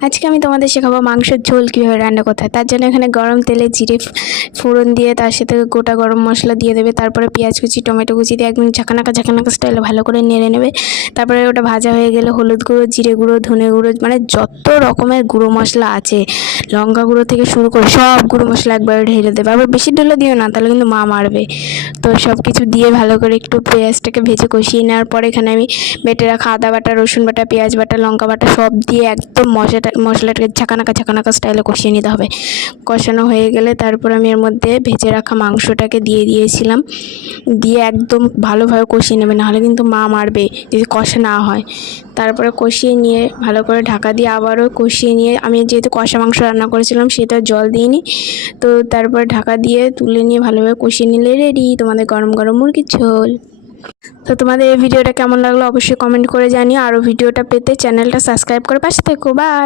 আজকে আমি তোমাদের শেখাবো মাংসের ঝোল কীভাবে রান্না করতে হয়। তার জন্য এখানে গরম তেলে জিরে ফোড়ন দিয়ে তার সাথে গোটা গরম মশলা দিয়ে দেবে। তারপরে পেঁয়াজ কুচি টমেটো কুচি দিয়ে একদম ঝাঁকানাকা স্টাইলে ভালো করে নেড়ে নেবে। তারপরে ওটা ভাজা হয়ে গেলে হলুদ গুঁড়ো, জিরে গুঁড়ো, ধনে গুঁড়ো, মানে যত রকমের গুঁড়ো মশলা আছে, লঙ্কা গুঁড়ো থেকে শুরু করে সব গুঁড়ো মশলা একবারে ঢেলে দেবে। আবার বেশি ঢেলে দিও না, তাহলে কিন্তু মা মারবে। তো সব কিছু দিয়ে ভালো করে একটু পেঁয়াজটাকে ভেজে কষিয়ে নেওয়ার পরে এখানে আমি বেটে রাখা আদা বাটা, রসুন বাটা, পেঁয়াজ বাটা, লঙ্কা বাটা সব দিয়ে একদম মশলাটাকে ঝাঁকানাকা স্টাইলে কষিয়ে নিতে হবে। কষানো হয়ে গেলে তারপর আমি এর মধ্যে ভেজে রাখা মাংসটাকে দিয়ে দিয়েছিলাম। দিয়ে একদম ভালোভাবে কষিয়ে নেবে, নাহলে কিন্তু মা মারবে যদি কষা না হয়। তারপরে কষিয়ে নিয়ে ভালো করে ঢাকা দিয়ে আবারও কষিয়ে নিয়ে, আমি যেহেতু কষা মাংস রান্না করেছিলাম সেটা জল দিইনি, তো তারপর ঢাকা দিয়ে তুলে নিয়ে ভালোভাবে কষিয়ে নিলে রেডি তোমাদের গরম গরম মুরগির ঝোল। তো তোমাদের এই ভিডিওটা কেমন লাগলো অবশ্যই কমেন্ট করে জানিও। আরও ভিডিওটা পেতে চ্যানেলটা সাবস্ক্রাইব করে পাশে থেকো। বাই।